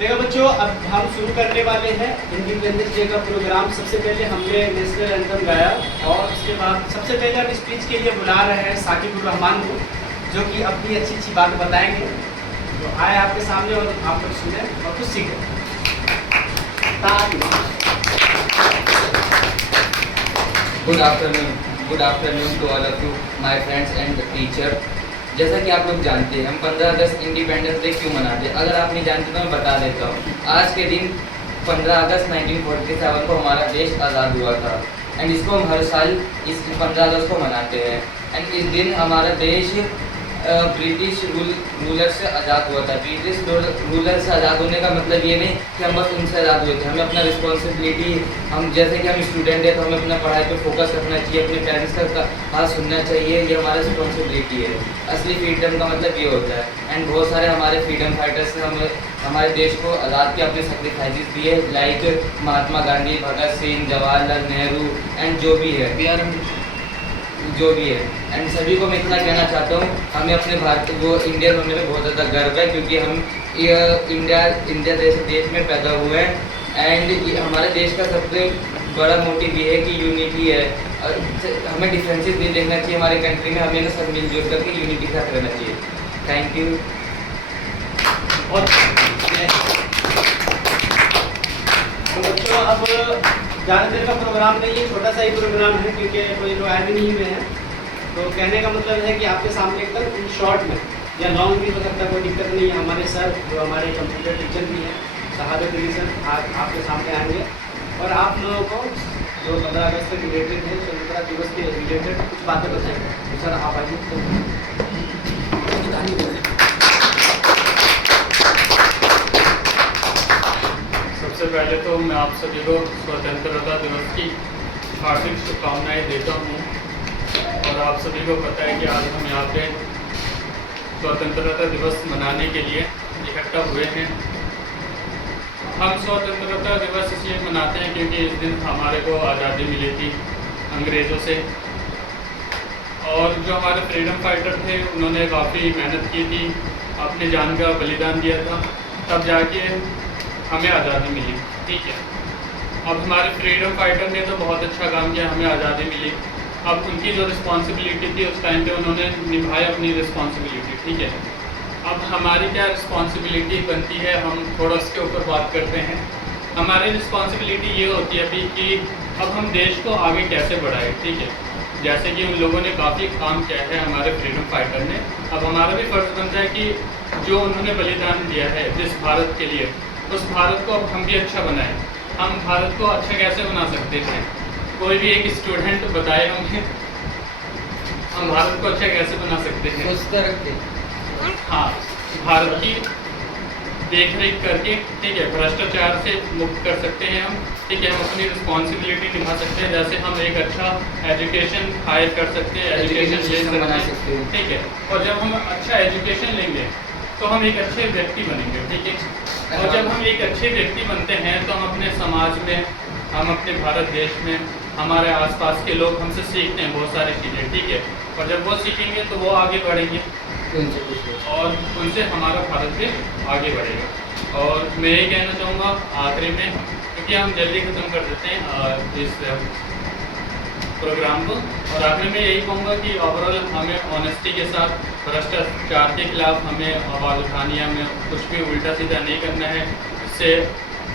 देखो बच्चों, अब हम शुरू करने वाले हैं इंडिपेंडेंस डे का प्रोग्राम। सबसे पहले हमने नेशनल एंथम गाया और उसके बाद सबसे पहले हम स्पीच के लिए बुला रहे हैं साकिब उर रहमान को, जो कि अपनी अच्छी अच्छी बात बताएंगे। तो आए आपके सामने और आप लोग सुने और कुछ सीखें। Good afternoon to all of you my friends and teacher. जैसा कि आप लोग जानते हैं हम 15 अगस्त इंडिपेंडेंस डे क्यों मनाते हैं। अगर आप नहीं जानते तो मैं बता देता हूँ। आज के दिन 15 अगस्त 1947 को हमारा देश आज़ाद हुआ था एंड इसको हम हर साल इस 15 अगस्त को मनाते हैं। एंड इस दिन हमारा देश ब्रिटिश रूलर से आज़ाद हुआ था। ब्रिटिश रूलर से आज़ाद होने का मतलब ये नहीं कि हम बस उनसे आज़ाद हुए थे। हमें अपना रिस्पॉन्सिबिलिटी, हम जैसे कि हम स्टूडेंट हैं तो हमें अपना पढ़ाई पे फोकस रखना चाहिए, अपने पेरेंट्स का बात सुनना चाहिए। ये हमारा रिस्पॉन्सिबिलिटी है। असली फ्रीडम का मतलब ये होता है। एंड बहुत सारे हमारे फ्रीडम फाइटर्स ने हमारे देश को आज़ाद के अपने सेक्रीफाइसेस दिए, लाइक महात्मा गांधी, भगत सिंह, जवाहरलाल नेहरू एंड जो भी है एंड सभी को मैं इतना कहना चाहता हूँ, हमें अपने भारत वो इंडियन होने में बहुत ज़्यादा गर्व है क्योंकि हम इंडिया जैसे देश में पैदा हुए हैं। एंड हमारे देश का सबसे बड़ा मोटिव ये है कि यूनिटी है। हमें डिफरेंसेस नहीं देखना चाहिए हमारे कंट्री में। हमें ना सब मिलजुल करके यूनिटी के साथ रहना चाहिए। Thank you. तो बच्चों, अब ज़्यादा देर का प्रोग्राम नहीं, ये छोटा सा ही प्रोग्राम है क्योंकि कोई लोग आए भी नहीं हुए हैं। तो कहने का मतलब है कि आपके सामने एकदम इन शॉर्ट में या लॉन्ग भी हो सकता है, कोई दिक्कत नहीं है। हमारे सर जो हमारे कंप्यूटर टीचर भी हैं, शहादत अली सर, आज आपके सामने आएंगे और आप लोगों को जो 15 अगस्त से रिलेटेड है, स्वतंत्रता दिवस के रिलेटेड कुछ बातें बताएंगे। तो सर आप आइए। सबसे पहले तो मैं आप सभी को स्वतंत्रता दिवस की हार्दिक शुभकामनाएं देता हूँ। और आप सभी को पता है कि आज हम यहाँ पे स्वतंत्रता दिवस मनाने के लिए इकट्ठा हुए हैं। हम स्वतंत्रता दिवस इसलिए मनाते हैं क्योंकि इस दिन हमारे को आज़ादी मिली थी अंग्रेज़ों से। और जो हमारे फ्रीडम फाइटर थे उन्होंने काफ़ी मेहनत की थी, अपनी जान का बलिदान दिया था, तब जाके हमें आज़ादी मिली। ठीक है, अब हमारे फ्रीडम फाइटर ने तो बहुत अच्छा काम किया, हमें आज़ादी मिली। अब उनकी जो रिस्पॉन्सिबिलिटी थी उस टाइम पे उन्होंने निभाया अपनी रिस्पॉन्सिबिलिटी। ठीक है, अब हमारी क्या रिस्पॉन्सिबिलिटी बनती है, हम थोड़ा उसके ऊपर बात करते हैं। हमारी रिस्पॉन्सिबिलिटी ये होती है अभी कि अब हम देश को आगे कैसे बढ़ाएं। ठीक है, जैसे कि उन लोगों ने काफ़ी काम किया है हमारे फ्रीडम फाइटर ने, अब हमारा भी फ़र्ज़ बनता है कि जो उन्होंने बलिदान दिया है जिस भारत के लिए, उस भारत को अब हम भी अच्छा बनाएं। हम भारत को अच्छा कैसे बना सकते हैं, कोई भी एक स्टूडेंट बताए हमें, हम भारत को अच्छा कैसे बना सकते हैं। हाँ, भारत की देख रेख करके, ठीक है, भ्रष्टाचार से मुक्त कर सकते हैं हम। ठीक है, हम अपनी रिस्पॉन्सिबिलिटी निभा सकते हैं। जैसे हम एक अच्छा एजुकेशन हायर कर सकते हैं, एजुकेशन ले सकते हैं। ठीक है, और जब हम अच्छा एजुकेशन लेंगे तो हम एक अच्छे व्यक्ति बनेंगे। ठीक है, और जब हम एक अच्छे व्यक्ति बनते हैं तो हम अपने समाज में, हम अपने भारत देश में, हमारे आसपास के लोग हमसे सीखते हैं बहुत सारी चीज़ें। ठीक है, और जब वो सीखेंगे तो वो आगे बढ़ेंगे और उनसे हमारा भारत भी आगे बढ़ेगा। और मैं यही कहना चाहूँगा आखिरी में, क्योंकि हम जल्दी ख़त्म कर देते हैं इस प्रोग्राम को, और आखिर में यही कहूँगा कि ओवरऑल हमें ऑनेस्टी के साथ भ्रष्टाचार के खिलाफ हमें आवाज़ उठानी है। हमें कुछ भी उल्टा सीधा नहीं करना है, इससे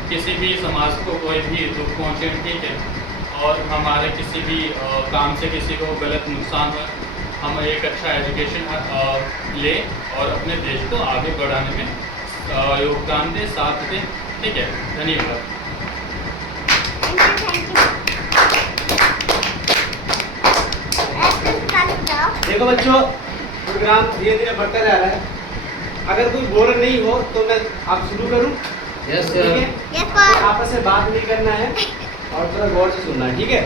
किसी भी समाज को कोई भी दुख पहुँचे। ठीक है, और हमारे किसी भी काम से किसी को गलत नुकसान हो, हम एक अच्छा एजुकेशन ले और अपने देश को आगे बढ़ाने में योगदान दें, साथ दें। ठीक है, धन्यवाद। देखो बच्चों, प्रोग्राम धीरे धीरे बढ़ता जा रहा है। अगर कोई बोर नहीं हो तो मैं आप शुरू करूं। यस ठीक है, तो आपस में बात नहीं करना है और थोड़ा गौर से सुनना है। ठीक है,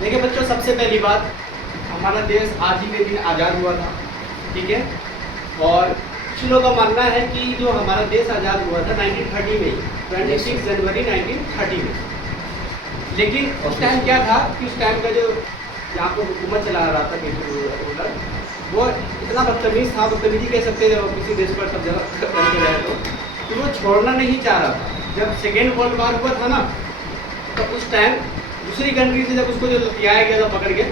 देखिए बच्चों, सबसे पहली बात, हमारा देश आज ही के दिन आज़ाद हुआ था। ठीक है, और कुछ लोगों का मानना है कि जो हमारा देश आज़ाद हुआ था 1930 में, 26 जनवरी 1930 में। लेकिन उस टाइम क्या था कि उस टाइम का जो यहाँ पर हुकूमत चला रहा था रूलर, वो इतना बदतमीज़ था, बदतमीजी कह सकते हैं किसी देश पर सब जगह करके रहे तो कि वो छोड़ना नहीं चाह रहा था। जब सेकेंड वर्ल्ड वॉर हुआ था ना, तो उस टाइम दूसरी कंट्री से जब उसको जो लतियाया गया था पकड़ के,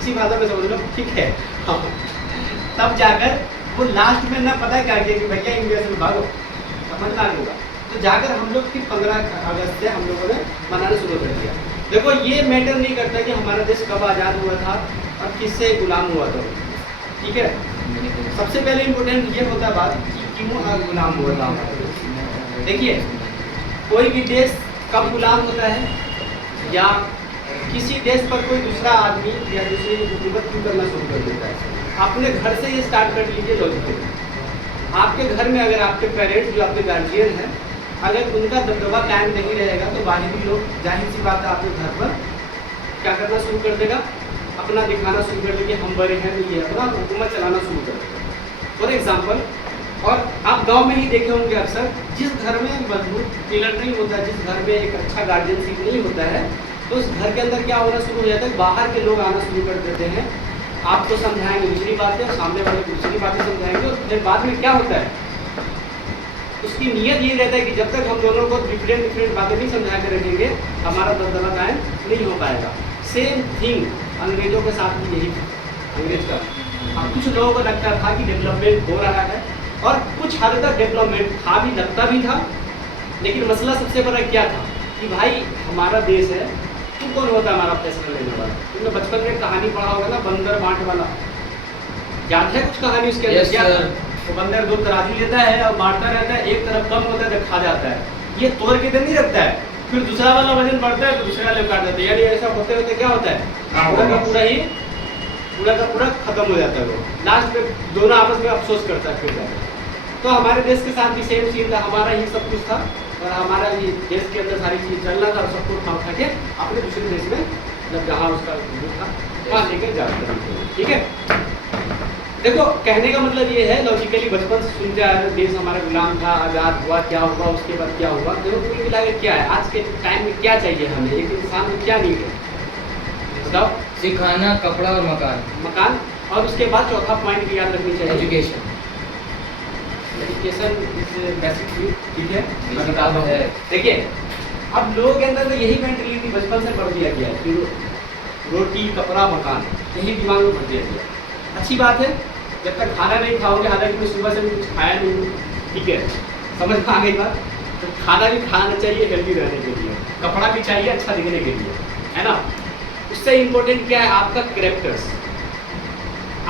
इसी भाषा में समझ लो, ठीक है, हाँ, तब जाकर वो लास्ट में ना पता क्या किया कि भैया इंडिया से भागो, समझना होगा। तो जाकर हम लोग फिर 15 अगस्त से हम लोगों ने मनाना शुरू कर दिया। देखो ये मैटर नहीं करता कि हमारा देश कब आज़ाद हुआ था और किससे गुलाम हुआ था, ठीक है। सबसे पहले इम्पोर्टेंट ये होता बात कि क्यों गुलाम हुआ था हमारा देश। देखिए, कोई भी देश कब गुलाम होता है, या किसी देश पर कोई दूसरा आदमी या दूसरी हुकूमत क्यों करना शुरू कर देता है। अपने घर से ये स्टार्ट कर लीजिए लॉजिकली। आपके घर में अगर आपके पेरेंट्स जो आपके गार्जियन हैं, अगर उनका दबदबा कायम नहीं रहेगा तो बाहरी लोग जाहिर सी बात है आपके घर पर क्या करना शुरू कर देगा, अपना दिखाना शुरू कर देंगे, हम बड़े हैं, ये अपना हुकूमत चलाना शुरू कर देगा। फॉर एग्जाम्पल, और आप गांव में ही देखे होंगे अक्सर, जिस घर में मजबूत पिलर नहीं होता, जिस घर में एक अच्छा गार्जियनशिप नहीं होता है, तो उस घर के अंदर क्या होना शुरू हो जाता है, बाहर के लोग आना शुरू कर देते हैं, आपको समझाएंगे दूसरी बातें, सामने वाले दूसरी बातें समझाएंगे, और फिर बाद में क्या होता है, उसकी नीयत ये रहता है कि जब तक हम दोनों को डिफरेंट बातें नहीं समझा कर रखेंगे, हमारा दबदबा कायम नहीं हो पाएगा। सेम थिंग अंग्रेजों के साथ भी यही था, अंग्रेज का। अब कुछ लोगों को लगता था कि डेवलपमेंट हो रहा है, और कुछ हद तक डेवलपमेंट था भी, लगता भी था, लेकिन मसला सबसे बड़ा क्या था कि भाई हमारा देश है, तू कौन होता है हमारा फैसला लेने वाला। तुमने बचपन में कहानी पढ़ा होगा ना, बंदर बांट वाला, याद है कुछ कहानी उसके अंदर? क्या था? वो बंदर 2 तराजू लेता है और बांटता रहता है, एक तरफ कम होता है तो खा जाता है, ये तोड़ के नहीं रखता है, फिर दूसरा वाला वजन बढ़ता है तो दूसरा वाले काट देता है, यानी ऐसा होते होते क्या होता है, पूरा का पूरा खत्म हो जाता है। वो लास्ट में दोनों आपस में अफसोस करता है फिर जाकर। तो हमारे देश के साथ भी सेम सीन था, हमारा ही सब कुछ था, और हमारा ये देश के अंदर सारी चीज़ चल रहा था, और सबको उठा के अपने दूसरे देश में, मतलब जहाँ उसका था वहाँ लेकर जाते थे, ठीक है। देखो, कहने का मतलब ये है, लॉजिकली बचपन से सुनते आ रहे, देश हमारा गुलाम था, आज़ाद हुआ, क्या हुआ, उसके बाद क्या हुआ। देखो कुल मिला के क्या है, आज के टाइम में क्या चाहिए हमें, एक इंसान को क्या नीड है, बताओ? सिखाना, कपड़ा और मकान, और उसके बाद चौथा पॉइंट याद रखनी चाहिए, एजुकेशन। एजुकेशन इज बेसिक, ठीक है। किताब है। देखिए, अब लोगों के अंदर तो यही मेंटलिटी बचपन से बढ़ दिया गया है कि रोटी, कपड़ा, मकान, यही दिमाग में भर दिया गया। अच्छी बात है, जब तक खाना नहीं खाओगे, हालांकि मैं सुबह से भी कुछ खाया नहीं हूँ, ठीक है, समझ में आ गई बात। तो खाना भी खाना चाहिए हेल्दी रहने के लिए, कपड़ा भी चाहिए अच्छा दिखने के लिए, है ना। उससे इम्पोर्टेंट क्या है, आपका कैरेक्टर्स।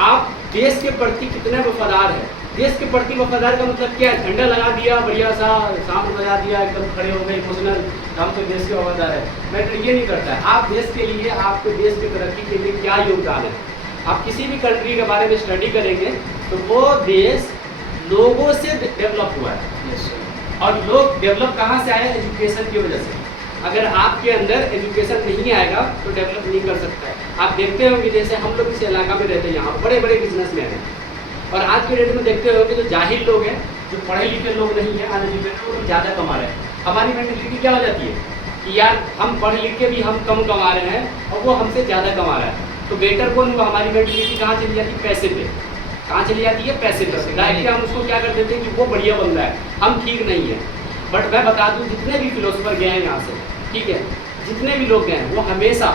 आप देश के प्रति कितने वफादार हैं। देश के प्रति वफादार का मतलब क्या है, झंडा लगा दिया बढ़िया सा, साउंड बजा दिया, एकदम खड़े हो गए इमोशनल, हम तो देश के वफादार है। मैटर ये नहीं करता है, आप देश के लिए, आपके देश की तरक्की के लिए क्या योगदान है। आप किसी भी कंट्री के बारे में स्टडी करेंगे तो वो देश लोगों से डेवलप हुआ है, और लोग डेवलप कहाँ से आए, एजुकेशन की वजह से। अगर आपके अंदर एजुकेशन नहीं आएगा तो डेवलप नहीं कर सकता है। आप देखते होंगे जैसे हम लोग इस इलाका में रहते हैं, यहाँ बड़े बड़े बिजनेसमैन हैं, और आज के डेट में देखते होंगे जो जाहिल लोग हैं, जो पढ़े लिखे लोग नहीं हैं, अनएजुकेटेड लोग ज़्यादा कमा रहे हैं। हमारी मेंटलिटी क्या हो जाती है कि यार हम पढ़ लिख के भी हम कम कमा रहे हैं और वो हमसे ज़्यादा कमा रहा है, तो बेटर कौन हुआ। हमारी मेंटलिटी कहाँ चली जाती है, पैसे पे। कहाँ चली जाती है, पैसे पे। डायरेक्टली हम उसको क्या कर देते हैं कि वो बढ़िया बंदा है, हम ठीक नहीं है। बट मैं बता दूँ, जितने भी फिलोसफर गए हैं यहाँ से, ठीक है, जितने भी लोग गए हैं, वो हमेशा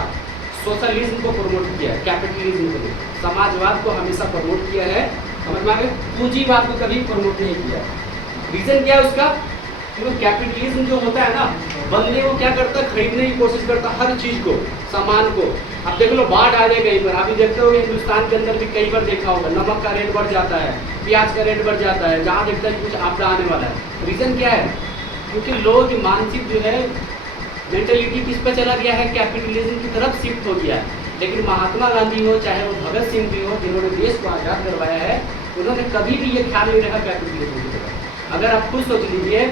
सोशलिज्म को प्रमोट किया है, कैपिटलिज्म को, समाजवाद को हमेशा प्रमोट किया है, समझ में आ गया। पूंजीवाद को कभी प्रमोट नहीं किया। रीजन क्या है उसका, क्योंकि कैपिटलिज्म जो होता है ना, बंदे को क्या करता है, खरीदने की कोशिश करता है हर चीज़ को, सामान को। अब देख लो, बाढ़ आ जाए कहीं पर, अभी देखते हो हिंदुस्तान के अंदर भी कई बार देखा होगा, नमक का रेट बढ़ जाता है, प्याज का रेट बढ़ जाता है, जहाँ देखता है कुछ आपदा आने वाला है। रीज़न क्या है, क्योंकि लोगों की मानसिक जो है मेंटलिटी किस पर चला गया है, कैपिटलिज्म की तरफ शिफ्ट हो गया है। लेकिन महात्मा गांधी हो, चाहे वो भगत सिंह भी हो, जिन्होंने देश को आज़ाद करवाया है, उन्होंने कभी भी ये ख्याल नहीं रखा कैपिटलिज्म की तरफ। अगर आप खुद सोच लीजिए,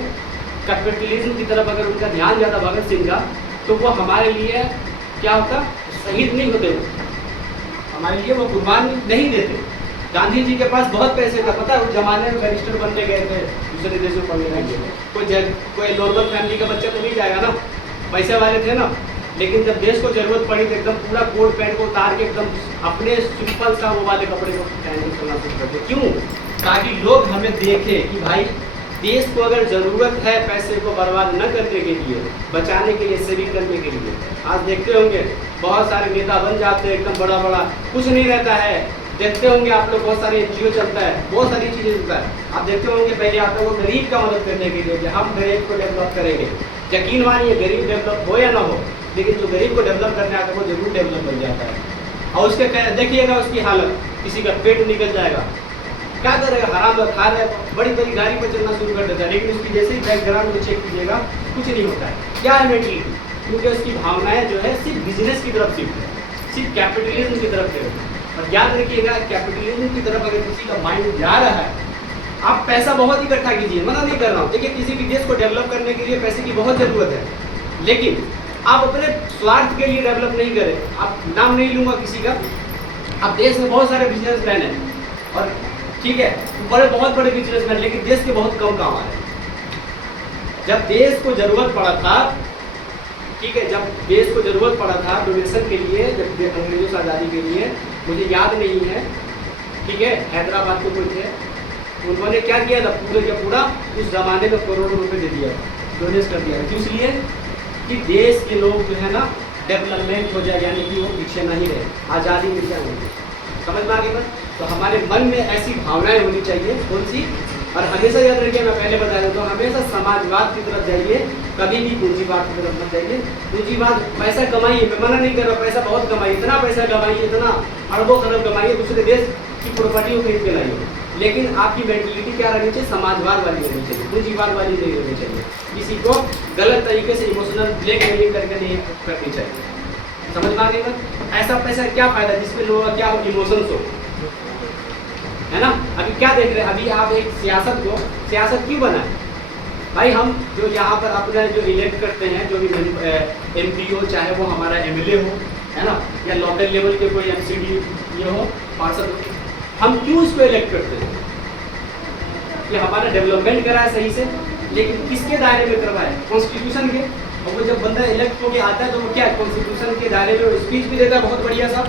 कैपिटलिज्म की तरफ अगर उनका ध्यान ज़्यादा भगत सिंह का, तो वो हमारे लिए क्या होता, शहीद नहीं होते, हमारे लिए वो कुर्बान नहीं देते। गांधी जी के पास बहुत पैसे था, पता है उस जमाने में बैरिस्टर बनने गए थे, दूसरे देशों में पढ़ने गए। कोई नॉर्मल फैमिली का बच्चा तो नहीं जाएगा ना, पैसे वाले थे ना। लेकिन जब देश को जरूरत पड़ी तो एकदम पूरा कोट पैंट को उतार के एकदम अपने सिंपल सा वो वाले कपड़े को पहन के चलना शुरू कर दिया। क्यों, ताकि लोग हमें देखें कि भाई देश को अगर ज़रूरत है पैसे को बर्बाद न करने के लिए, बचाने के लिए, सेविंग करने के लिए, आज देखते होंगे बहुत सारे नेता बन जाते हैं एकदम बड़ा बड़ा, कुछ नहीं रहता है। देखते होंगे आप लोग बहुत सारे NGO चलता है, बहुत सारी चीज़ें चलता है। आप देखते होंगे पहले आता है वो गरीब का मदद करने के लिए कि हम गरीब को डेवलप करेंगे। यकीन मानिए गरीब डेवलप हो या ना हो, लेकिन जो गरीब को डेवलप करने आता है वो जरूर डेवलप बन जाता है। और उसके देखिएगा उसकी हालत, किसी का पेट निकल जाएगा, क्या करेगा, हराम खा रहा है, बड़ी बड़ी गाड़ी पर चलना शुरू कर देता है, लेकिन उसकी जैसे ही बैकग्राउंड में चेक कीजिएगा कुछ नहीं होता है। क्या है मेंटलिटी? क्योंकि उसकी भावनाएं जो है सिर्फ बिजनेस की तरफ शिफ्ट है, सिर्फ कैपिटलिज्म की तरफ है। और याद रखिएगा कैपिटलिज्म की तरफ अगर किसी का माइंड जा रहा है, आप पैसा बहुत इकट्ठा कीजिए, मना नहीं कर रहा हूँ। देखिए किसी भी देश को डेवलप करने के लिए पैसे की बहुत ज़रूरत है, लेकिन आप अपने स्वार्थ के लिए डेवलप नहीं करें। आप नाम नहीं लूँगा किसी का, अब देश में बहुत सारे बिजनेसमैन हैं और ठीक है बहुत बड़े बिजनेसमैन, लेकिन देश के बहुत कम काम आ रहे हैं। जब देश को जरूरत पड़ा था, ठीक है, जब देश को जरूरत पड़ा था डोनेशन के लिए, जब अंग्रेजों से आज़ादी के लिए, मुझे याद नहीं है, ठीक है, हैदराबाद के कोई थे, उन्होंने क्या किया था, पूरे का पूरा उस जमाने में करोड़ों रुपए दे दिया, डोनेट कर दिया। क्यों? इसलिए कि देश के लोग जो है ना डेवलपमेंट हो जाए, यानी कि वो पीछे नहीं रहे, आज़ादी मिल जाए उनको। समझ में आ गई बात? तो हमारे मन में ऐसी भावनाएं होनी चाहिए, कौन सी? और हमेशा याद रखिए, मैं पहले बता देता हूँ, हमेशा समाजवाद की तरफ जाइए, कभी भी पूंजीवाद की तरफ मत जाइए। पूंजीवाद पैसा कमाइए, मैं मना नहीं कर रहा, पैसा बहुत कमाइए, इतना पैसा कमाइए, इतना अरबों खरब कमाइए, दूसरे देश की प्रॉपर्टी को खरीद के लाइए, लेकिन आपकी मेंटलिटी क्या रहनी चाहिए? समाजवाद वाली रहनी चाहिए, पूंजीवाद वाली नहीं रहनी चाहिए। किसी को गलत तरीके से इमोशनल ब्लैकमेलिंग करके नहीं करनी चाहिए। समझ में आ गई बात? ऐसा पैसा क्या फायदा जिसमें लोगों का क्या इमोशंस हो, है ना? अभी क्या देख रहे हैं, अभी आप एक सियासत क्यों बना है भाई? हम जो यहाँ पर अपने जो इलेक्ट करते हैं, जो भी MP हो, चाहे वो हमारा MLA हो, है ना, या लोकल लेवल के कोई MCD ये हो, पार्षद हो, हम क्यों इसको इलेक्ट करते हैं? कि हमारा डेवलपमेंट कराए सही से, लेकिन किसके दायरे में करवाए? कॉन्स्टिट्यूशन के। और वो जब बंदा इलेक्ट होके आता है तो वो क्या कॉन्स्टिट्यूशन के दायरे में स्पीच भी देता है बहुत बढ़िया सा,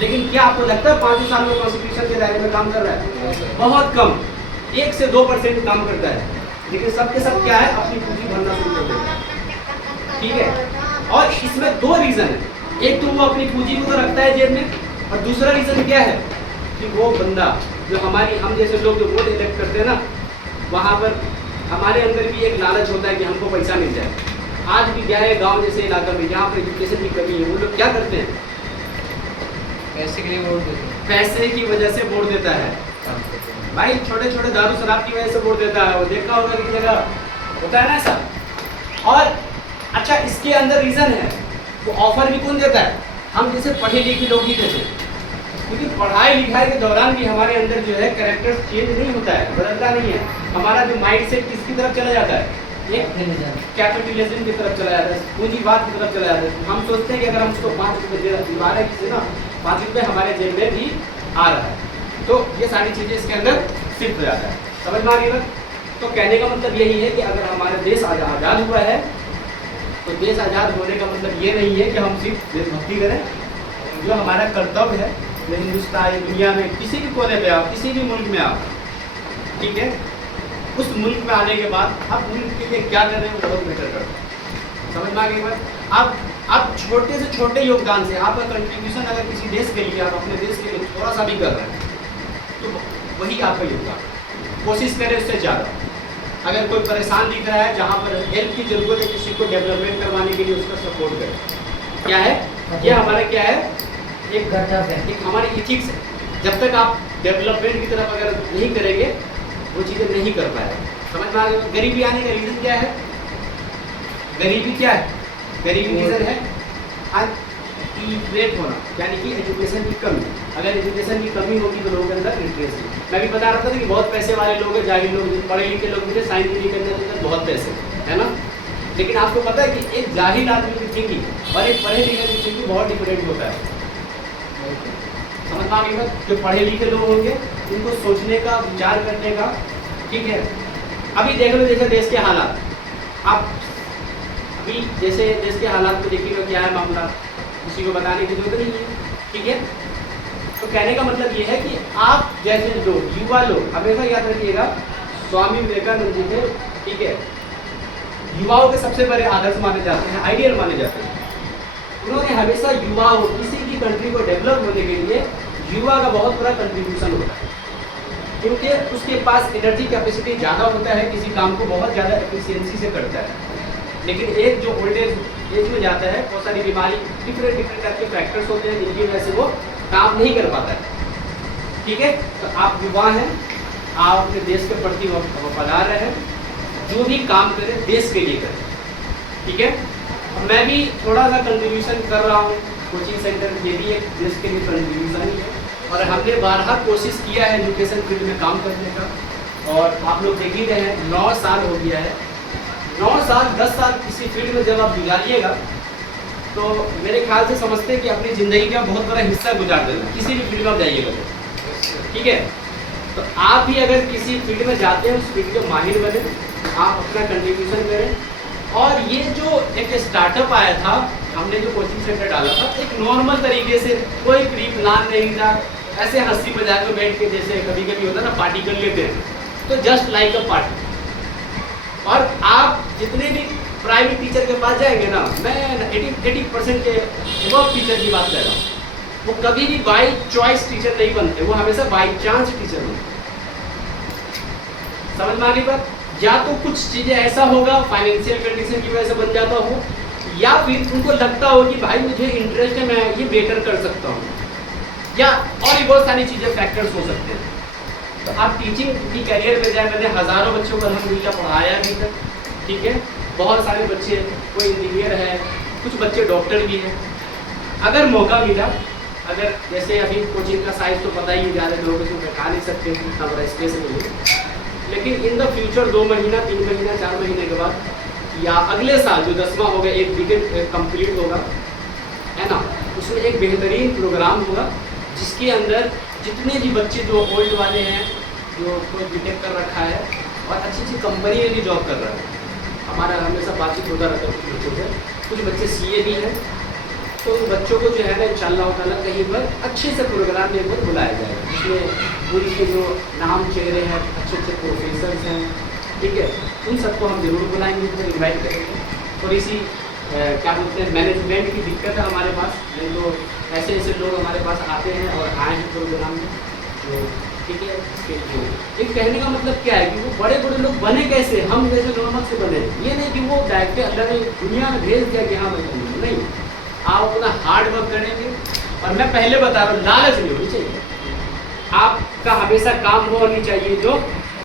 लेकिन क्या आपको लगता है 5 साल में कॉन्स्टिट्यूशन के दायरे में काम कर रहा है? बहुत कम, 1 से 2% काम करता है, लेकिन सबके सब क्या है, अपनी पूंजी भरना शुरू कर देता है। ठीक है, और इसमें 2 रीज़न है, एक तो वो अपनी पूंजी को तो रखता है जेब में, और दूसरा रीज़न क्या है कि वो बंदा जो हम जैसे लोग जो वोट इलेक्ट करते हैं ना, वहाँ पर हमारे अंदर भी एक लालच होता है कि हमको पैसा मिल जाए। आज भी क्या है, गांव जैसे इलाका में जहाँ पर एजुकेशन की कमी है, वो लोग क्या करते हैं? पैसे के लिए वोट देते हैं, पैसे की वजह से वोट देता है भाई, छोटे छोटे दारू शराब की वजह से वोट देता है। वो देखा होगा कि जगह होता है ना ऐसा। और अच्छा, इसके अंदर रीज़न है, वो ऑफर भी कौन देता है? हम जैसे पढ़े लिखे लोग ही देते हैं, क्योंकि पढ़ाई लिखाई के दौरान भी हमारे अंदर जो है कैरेक्टर चेंज नहीं होता है, बदलता नहीं है। हमारा जो माइंड सेट किसकी तरफ चला जाता है? एक कैपिटलिज्म की तरफ चला जाता है, पूंजीवाद की तरफ चला जाता है। हम सोचते हैं कि अगर हम उसको 5 रुपये दिला रहे हैं किसी ना, 5 रुपये हमारे जेब में भी आ रहा है, तो ये सारी चीज़ें इसके अंदर शिफ्ट हो जाता है। समझ में आ गई बात? तो कहने का मतलब यही है कि अगर हमारा देश आज़ाद हुआ है, तो देश आज़ाद होने का मतलब ये नहीं है कि हम सिर्फ देशभक्ति करें, जो हमारा कर्तव्य है। हिंदुस्तान दुनिया में किसी भी कोने पे आप, किसी भी मुल्क में आप, ठीक है, उस मुल्क में आने के बाद आप मुल्क के लिए क्या कर रहे हैं वो बहुत बेटर करते हैं। समझ में आ गई बात? आप छोटे से छोटे योगदान से आपका कंट्रीब्यूशन अगर किसी देश के लिए, आप अपने देश के लिए थोड़ा सा भी कर रहे हैं, तो वही आपका योगदान। कोशिश करें उससे ज़्यादा। अगर कोई परेशान दिख रहा है, जहाँ पर हेल्प की ज़रूरत है, किसी को डेवलपमेंट करवाने के लिए उसका सपोर्ट करें। क्या है ये हमारा, क्या है, एक कर्तव्य है, एक हमारी इथिक्स है। जब तक आप डेवलपमेंट की तरफ अगर नहीं करेंगे, वो चीज़ें नहीं कर पाएंगे। समझ में आ गई? गरीबी आने का रीज़न क्या है? गरीबी क्या है? गरीबी रीज़न है अनइलिटरेट होना, यानी कि एजुकेशन की कमी। अगर एजुकेशन की कमी होगी तो लोगों के अंदर इंटरेस्ट नहीं। मैं भी बता रहा था कि बहुत पैसे वाले लोग हैं, जाहिर लोग, पढ़े लिखे लोग भी थे, साइंस डिग्री करने के अंदर बहुत पैसे है ना, लेकिन आपको पता है कि एक जाहिर आदमी की थिंकिंग और एक पढ़े लिखे की थिंकिंग बहुत डिफरेंट होता है। समझ में आ गई बात? जो पढ़े लिखे लोग होंगे उनको सोचने का, विचार करने का, ठीक है। अभी देख लो जैसे देश के हालात, आप अभी जैसे देश के हालात को देखिएगा क्या है मामला, किसी को बताने की जरूरत नहीं है, ठीक है। तो कहने का मतलब ये है कि आप जैसे लोग, युवा लोग, हमेशा याद रखिएगा, स्वामी विवेकानंद जी थे, ठीक है, युवाओं के सबसे बड़े आदर्श माने जाते हैं, आइडियल माने जाते हैं। उन्होंने हमेशा युवाओं, किसी भी कंट्री को डेवलप होने के लिए युवा का बहुत बड़ा कंट्रीब्यूशन होता है, क्योंकि उसके पास एनर्जी कैपेसिटी ज़्यादा होता है, किसी काम को बहुत ज़्यादा एफिशिएंसी से करता है। लेकिन एक जो ओल्ड एज में जाता है, बहुत सारी बीमारी, डिफरेंट टाइप के फैक्टर्स होते हैं जिनकी वजह से वो काम नहीं कर पाता है, ठीक है। तो आप युवा हैं, आप अपने देश के प्रति वफादार रहें, जो भी काम करें देश के लिए करें, ठीक है। मैं भी थोड़ा सा कंट्रीब्यूशन कर रहा हूँ, कोचिंग सेंटर ये भी एक देश के लिए कंट्रीब्यूशन ही है, और हमने 12 कोशिश किया है एजुकेशन फील्ड में काम करने का, और आप लोग देख ही रहे हैं 9 साल हो गया है। 9 साल 10 साल किसी फील्ड में जब आप गुजारिएगा तो मेरे ख्याल से समझते हैं कि अपनी ज़िंदगी का बहुत बड़ा हिस्सा गुजार देना, किसी भी फील्ड में आप जाइएगा तो, ठीक है। तो आप भी अगर किसी फील्ड में जाते हैं, उस फील्ड के माहिर बने, आप अपना कंट्रीब्यूशन करें। और ये जो एक स्टार्टअप आया था, हमने जो कोचिंग सेंटर डाला था, एक नॉर्मल तरीके से, कोई प्री प्लान नहीं था, ऐसे हंसी मजाक में बैठ के, जैसे कभी कभी होता है ना पार्टी कर लेते हैं, तो जस्ट लाइक अ पार्टी। और आप जितने भी प्राइवेट टीचर के पास जाएंगे ना, मैं 80% के एबव टीचर की बात कर रहा हूँ, वो कभी भी बाई चॉइस टीचर नहीं बनते, वो हमेशा बाई चांस टीचर बनते। समझ में आ गई बात? या तो कुछ चीज़ें ऐसा होगा, फाइनेंशियल कंडीशन की वजह से बन जाता हो, या फिर उनको लगता हो कि भाई मुझे इंटरेस्ट है, मैं ये बेटर कर सकता हूँ, या और भी बहुत सारी चीज़ें फैक्टर्स हो सकते हैं। तो आप टीचिंग की करियर में जाए, मैंने हज़ारों बच्चों को अल्हम्दुलिल्लाह पढ़ाया अभी तक, ठीक है। बहुत सारे बच्चे, कोई इंजीनियर है, कुछ बच्चे डॉक्टर भी हैं। अगर मौका मिला, अगर जैसे अभी कोचिंग का साइज तो पता ही है, ज़्यादा लोग इसमें बैठा नहीं सकते, इतना बड़ा स्पेस नहीं है, लेकिन इन द फ्यूचर 2 महीना 3 महीना 4 महीने के बाद, या अगले साल जो 10वां होगा, एक डिकेड कंप्लीट होगा, है ना, उसमें एक बेहतरीन प्रोग्राम होगा जिसके अंदर जितने भी बच्चे जो ओल्ड वाले हैं, जो कोई बीटेक कर रखा है और अच्छी अच्छी कंपनी में भी जॉब कर रहा है, हमारा हमेशा बातचीत होता रहता है कुछ बच्चों से, कुछ बच्चे सीए भी हैं, तो उन बच्चों को जो है ना इंशाअल्लाह ताला कहीं पर अच्छे से प्रोग्राम में एक बुलाया जाएगा, जिसमें पूरी के जो नाम चेहरे हैं, अच्छे अच्छे प्रोफेसर्स हैं, ठीक है, उन सबको हम जरूर बुलाएंगे, तो इन्वाइट करेंगे। थोड़ी सी क्या बोलते हैं, मैनेजमेंट की दिक्कत है हमारे पास, नहीं तो ऐसे ऐसे लोग हमारे पास आते हैं और आए हैं प्रोग्राम में, तो ठीक है। एक कहने का मतलब क्या है कि वो बड़े बड़े लोग बने कैसे, हम जैसे नॉर्मल से बने, ये नहीं कि वो डायरेक्ट अल्लाह ने दुनिया में भेज दिया कि हाँ मैं नहीं, आप अपना हार्ड वर्क करेंगे। और मैं पहले बता रहा हूँ, लालच नहीं होनी चाहिए, आपका हमेशा काम वो होनी चाहिए जो